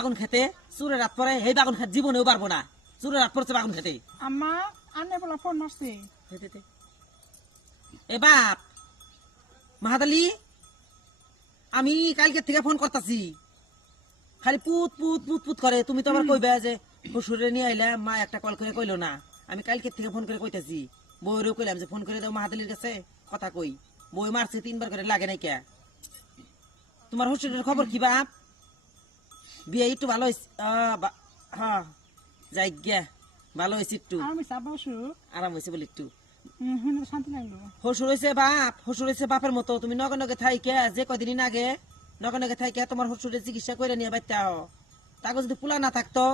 বাগুন খেতে চুরে রাত পরে এই বাগুন খেতে জীবনেও পারবো না। চুরে রাত পড়ছে বাগুন খেতে। আম্মা আনে বলা ফোন মারছে। এ বাপ মাহাদালি, আমি কালকে থেকে ফোন করতেছি, খালি পুত পুত পুত পুত করে। তুমি তো আবার কইবে যে শ্বশুরে নিয়ে আইলে, মা একটা কল করে কইলো না। আমি কালকে থেকে ফোন করে কইতেছি, বউরেও কইলাম যে ফোন করে দাও মাহাদালির কাছে কথা কই। বই মারছে 3 বার করে, লাগে নাই কে। তোমার শ্বশুরের খবর কি বাপ? বিয়ে একটু ভালো হয়েছে? হ্যাঁ যাই গে, ভালো হয়েছে একটু, আমি চাপা অসুখ আরাম হয়েছে বলে একটু। শান্তি লাগলো। শ্বশুর হয়েছে বাপ, শ্বশুর হয়েছে বাপের মতো। তুমি নগে নগে থাইকে যে কদিন আগে নগে নগে থাইকে তোমার শ্বশুরের চিকিৎসা করে নিয়ে বাইতে আহ। তাকে যদি পোলা না থাকতো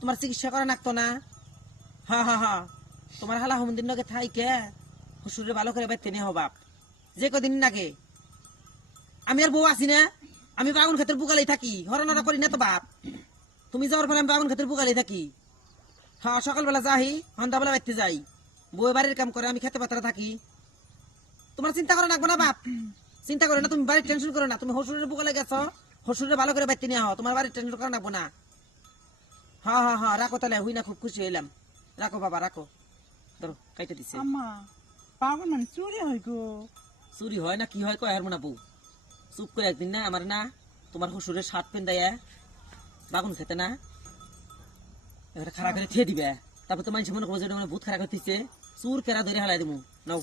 তোমার চিকিৎসা করা লাগতো না। হ্যাঁ হ্যাঁ হ্যাঁ, তোমার হালা হুমদিন নগে থাইকে শ্বশুরে ভালো করে বাইতে নিয়ে হো বাপ। যে কদিন আগে আমি আর বউ আছি না, আমি বাগুন ক্ষেতের বুকালেই থাকি, হরণরা করি না তো বাপ। তুমি যাওয়ার পরে আমি বাগুন ক্ষেতের বুকালেই থাকি। হ্যাঁ সকালবেলা যাই, সন্ধ্যাবেলা বাইতে যাই, বউ বাড়ির কাম করে, আমি খেতে পাতারা থাকি। তোমার চিন্তা করা লাগবে না বাপ, চিন্তা করো না, তুমি বাড়ির টেনশন করো না। তুমি হসুরের বুকালে গেছো, হসুরে ভালো করে বাইতে নিয়ে হও, তোমার বাড়ির টেনশন করা লাগবো না। হ্যাঁ হ্যাঁ হ্যাঁ রাখো তাহলে, হুই না খুব খুশি হইলাম। রাখো বাবা রাখো, ধরো কাইতে দিচ্ছে। আম্মা পাগল মানে চুরি হয় গো। চুরি হয় না কি হয় কয় হারমোনা বউ। চুপ করে একদিন না আমার না তোমার হসুরের শার্ট পেন দেয় বাগুন খেতে না, এবারে খারাপ করে খেয়ে দিবে। তারপর তো মানুষ মনে করবো যে ভূত খারাপ করতেছে, চুর কেরা ধরে হালাই দেবো। নাও